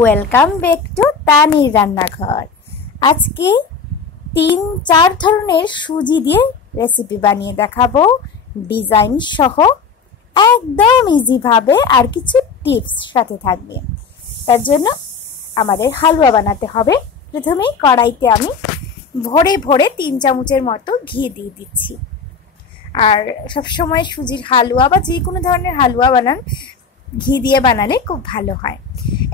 Welcome back to তানির রান্নাঘর। আজকে 3-4 ধরনের সুজি দিয়ে রেসিপি বানিয়ে দেখাবো, ডিজাইন সহ, একদম ইজি ভাবে, আর কিছু টিপস সাথে থাকবে। তার জন্য আমাদের হালুয়া বানাতে হবে। প্রথমেই কড়াইতে আমি ভরে ভরে 3 চামচের মতো ঘি দিয়ে দিচ্ছি। আর সবসময় সুজির হালুয়া বা যে কোনো ধরনের হালুয়া বানান, ঘি দিয়ে বানালে খুব ভালো হয়।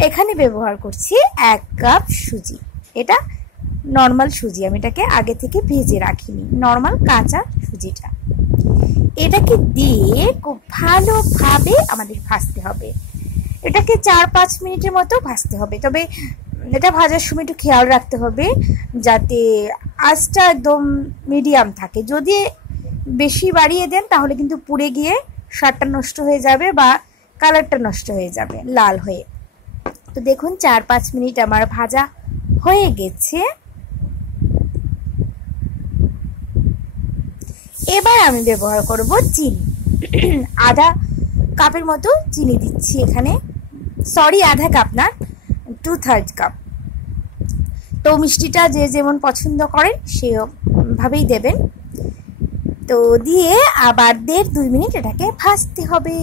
এখানে ব্যবহার করছি 1 কাপ সুজি। এটা নর্মাল সুজি, আমি এটাকে আগে থেকে ভেজে রাখিনি, নর্মাল কাঁচা সুজিটা। এটাকে দিয়ে খুব ভালোভাবে আমাদের ভাজতে হবে। এটাকে 4-5 মিনিটের মতো ভাজতে হবে। তবে এটা ভাজার সময় একটু খেয়াল রাখতে হবে যাতে আঁচটা একদম মিডিয়াম থাকে। যদি বেশি বাড়িয়ে দেন তাহলে কিন্তু পুড়ে গিয়ে স্বাদটা নষ্ট হয়ে যাবে বা কালারটা নষ্ট হয়ে যাবে লাল হয়ে। তো দেখুন 4-5 মিনিট আমার ভাজা হয়ে গেছে। এবার আমি ব্যবহার করব চিনি। আধা কাপের মতো চিনি দিচ্ছি এখানে। সরি, আধা কাপ না, 2/3 কাপ। তো মিষ্টিটা যে যেমন পছন্দ করেন সেভাবেই দেবেন। তো দিয়ে আবার 1.5-2 মিনিট এটাকে ভাজতে হবে।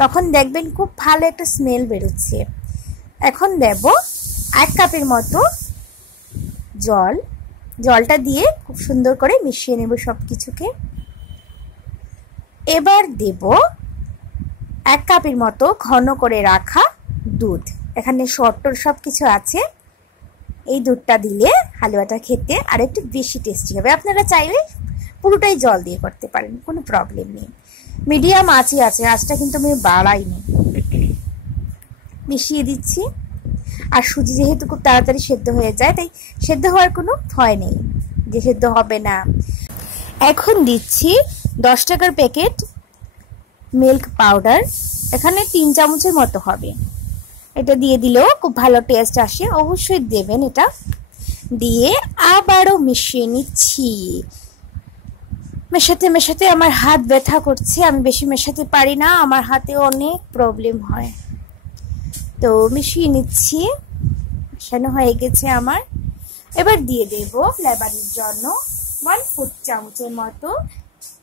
তখন দেখবেন খুব ভালো একটা স্মেল বেরোচ্ছে। এখন দেব 1 কাপের মতো জল। জলটা দিয়ে খুব সুন্দর করে মিশিয়ে নেব সব কিছুকে। এবার দেব 1 কাপের মতো ঘন করে রাখা দুধ। এখানে শর্টর সব কিছু আছে। এই দুধটা দিলে হালুয়াটা খেতে আর একটু বেশি টেস্টি হবে। আপনারা চাইলে পুরোটাই জল দিয়ে করতে পারেন, কোনো প্রবলেম নেই। মিডিয়াম আঁচে আছে, আঁচটা কিন্তু আমি বাড়াইনি। মিশিয়ে দিচ্ছি। আর সুজি যেহেতু খুব তাড়াতাড়ি সেদ্ধ হয়ে যায়, তাই সেদ্ধ হওয়ার কোনো ভয় নেই যে সেদ্ধ হবে না। এখন দিচ্ছি 10 টাকার প্যাকেট মিল্ক পাউডার। এখানে 3 চামচের মতো হবে। এটা দিয়ে দিলেও খুব ভালো টেস্ট আসে, অবশ্যই দেবেন। এটা দিয়ে আবারও মিশিয়ে নিচ্ছি। মেশাতে মেশাতে আমার হাত ব্যথা করছে, আমি বেশি মেশাতে পারি না, আমার হাতে অনেক প্রবলেম হয়। তো মিশিয়ে নিচ্ছি। মেশানো হয়ে গেছে আমার। এবার দিয়ে দেব ফ্লেভারের জন্য 1/4 চামচের মতো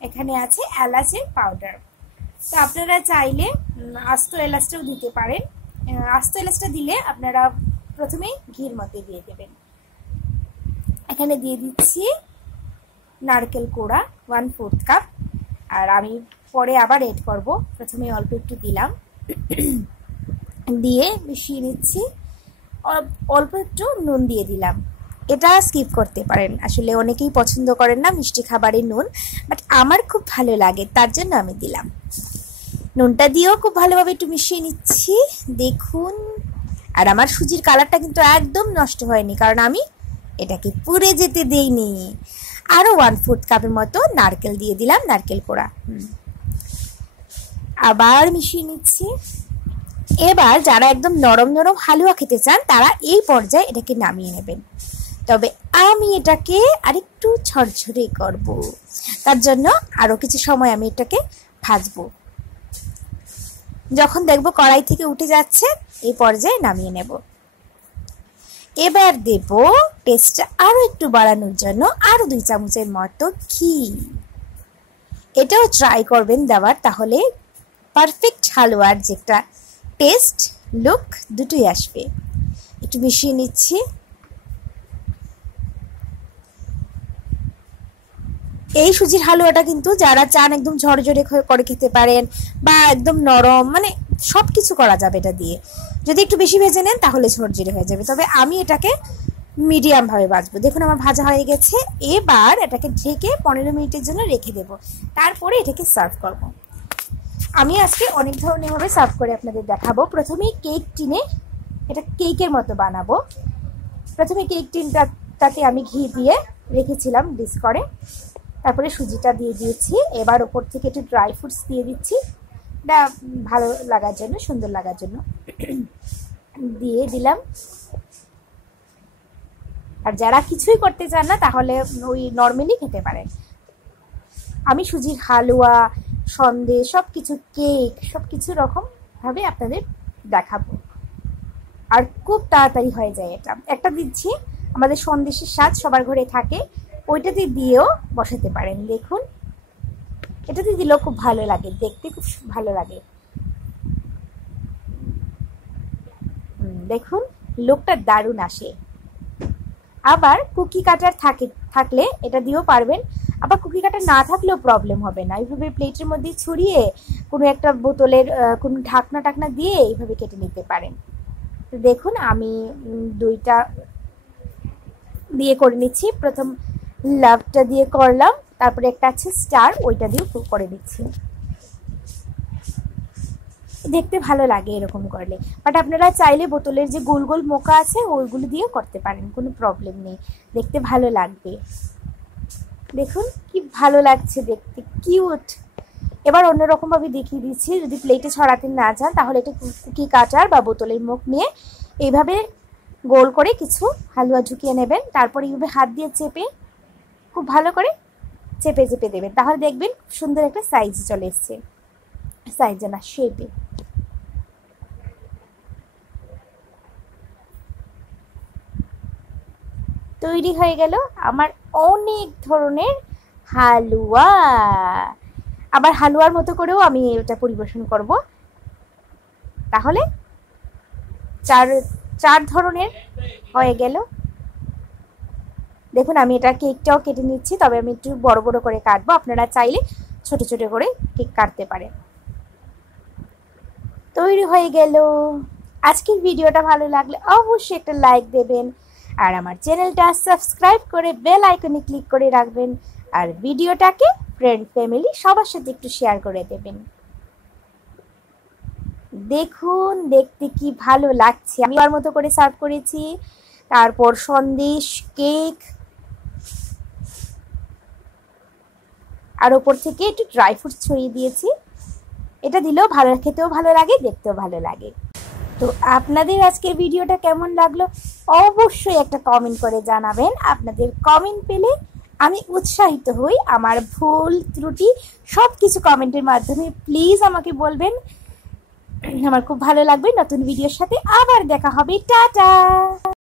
এখানে আছে এলাচের পাউডার। তো আপনারা চাইলে আস্ত এলাচটাও দিতে পারেন। আস্ত এলাচটা দিলে আপনারা প্রথমেই ঘির মধ্যে দিয়ে দেবেন। এখানে দিয়ে দিচ্ছি নারকেল কোড়া 1/4 কাপ। আর আমি পরে আবার এড করব, প্রথমে অল্প একটু দিলাম। দিয়ে মিশিয়ে নিচ্ছি। অল্প একটু নুন দিয়ে দিলাম। এটা স্কিপ করতে পারেন, আসলে অনেকেই পছন্দ করেন না মিষ্টি খাবারে নুন, বাট আমার খুব ভালো লাগে, তার জন্য আমি দিলাম। নুনটা দিয়েও খুব ভালোভাবে একটু মিশিয়ে নিচ্ছি। দেখুন, আর আমার সুজির কালারটা কিন্তু একদম নষ্ট হয়নি, কারণ আমি এটাকে পুড়ে যেতে দেইনি। আরও 1/4 কাপের মতো নারকেল দিয়ে দিলাম, নারকেল কোড়া। আবার মিশিয়ে নিচ্ছি। এবার যারা একদম নরম নরম হালুয়া খেতে চান তারা এই পর্যায়ে এটাকে নামিয়ে নেবেন। তবে আমি এটাকে আরেকটু ঝরঝরে করব, তার জন্য আরও কিছু সময় আমি এটাকে ভাজবো। যখন দেখবো কড়াই থেকে উঠে যাচ্ছে, এই পর্যায়ে নামিয়ে নেব। এবার দেব টেস্টটা আরও একটু বাড়ানোর জন্য আরও 2 চামচের মতো ঘি। এটাও ট্রাই করবেন দেওয়ার, তাহলে পারফেক্ট হালুয়ার যেটা টেস্ট, লুক দুটোই আসবে। একটু মিশিয়ে নিচ্ছি। এই সুজির হালুয়াটা কিন্তু যারা চান একদম ঝরঝরে করে খেতে পারেন বা একদম নরম, মানে সব কিছু করা যাবে এটা দিয়ে। যদি একটু বেশি ভেজে নেন তাহলে ঝরঝরে হয়ে যাবে। তবে আমি এটাকে মিডিয়াম ভাবে ভাজবো। দেখুন আমার ভাজা হয়ে গেছে। এবার এটাকে ঢেকে 15 মিনিটের জন্য রেখে দেব, তারপরে এটাকে সার্ভ করব। আমি আজকে অনেক ধরনের ভাবে সার্ভ করে আপনাদের দেখাবো। প্রথমেই কেক টিনে এটা কেকের মতো বানাবো। প্রথমে কেক টিনটাতে আমি ঘি দিয়ে রেখেছিলাম ডিস করে, তারপরে সুজিটা দিয়ে দিয়েছি। এবার ওপর থেকে একটু ড্রাই ফ্রুটস দিয়ে দিচ্ছি, এটা ভালো লাগার জন্য, সুন্দর লাগার জন্য দিয়ে দিলাম। আর যারা কিছুই করতে চান না তাহলে ওই নর্মালি খেতে পারেন। আমি সুজির হালুয়া, সন্দেশ, সব কিছু, কেক, সব কিছু রকম ভাবে আপনাদের দেখাবো। আর খুব তাড়াতাড়ি হয়ে যায়। এটা একটা দিচ্ছি, আমাদের সন্দেশের স্বাদ সবার ঘরে থাকে, ওইটাতে দিয়েও বসাতে পারেন। দেখুন, এটাতে দিলেও খুব ভালো লাগে, দেখতে খুব ভালো লাগে। দেখুন লুকটা দারুণ আসে। আবার কুকি কাটার থাকলে এটা দিয়েও পারবেন, আবার কুকি কাটার না থাকলেও প্রবলেম হবে না। এইভাবে প্লেটের মধ্যে ছড়িয়ে কোনো একটা বোতলের কোনো ঢাকনা দিয়ে এইভাবে কেটে নিতে পারেন। দেখুন আমি দুইটা দিয়ে করে নিচ্ছি। প্রথম লাভটা দিয়ে করলাম, তারপরে একটা আছে স্টার, ওইটা দিয়েও করে দিচ্ছি। দেখতে ভালো লাগে এরকম করলে। বাট আপনারা চাইলে বোতলের যে গোল গোল মোকা আছে ওইগুলো দিয়ে করতে পারেন, কোনো প্রবলেম নেই, দেখতে ভালো লাগবে। দেখুন কি ভালো লাগছে দেখতে, কিউট। এবার অন্যরকমভাবে দেখিয়ে দিচ্ছি। যদি প্লেটে ছড়াতে না চান তাহলে এটা কুকি কাটার বা বোতলের মুখ নিয়ে এইভাবে গোল করে কিছু হালুয়া ঝুঁকিয়ে নেবেন, তারপর এইভাবে হাত দিয়ে চেপে খুব ভালো করে চেপে চেপে দেবেন, তাহলে দেখবেন খুব সুন্দর একটা সাইজ চলে এসছে, সাইজে না শেপে। তৈরি হয়ে গেল আমার অনেক ধরনের হালুয়া। আবার হালুয়ার মতো করেও আমি এটা পরিবেশন করব। তাহলে চার ধরনের হয়ে গেল। দেখুন আমি এটা কেকটাও কেটে নিচ্ছি, তবে আমি একটু বড় বড় করে কাটবো, আপনারা চাইলে ছোট ছোট করে কেক কাটতে পারেন। তৈরি হয়ে গেল। আজকের ভিডিওটা ভালো লাগলে অবশ্যই একটা লাইক দেবেন, আর আমার চ্যানেলটা সাবস্ক্রাইব করে বেল আইকনে ক্লিক করে রাখবেন, আর ভিডিওটাকে ফ্রেন্ড ফ্যামিলি সবার সাথে একটু শেয়ার করে দেবেন। দেখুন দেখতে কি ভালো লাগছে। আমি আমার মতো করে সার্ভ করেছি, তারপর সন্দেশ, কেক, আর ওপর থেকে একটু ড্রাই ফ্রুটস ছড়িয়ে দিয়েছি। এটা দিলেও ভালো, খেতেও ভালো লাগে, দেখতেও ভালো লাগে। তো আপনাদের আজকের ভিডিওটা কেমন লাগলো অবশ্যই একটা কমেন্ট করে জানাবেন। আপনাদের কমেন্ট পেলে আমি উৎসাহিত হই। আমার ভুল ত্রুটি সব কিছু কমেন্টের মাধ্যমে প্লিজ আমাকে বলবেন, আমার খুব ভালো লাগবে। নতুন ভিডিওর সাথে আবার দেখা হবে। টাটা।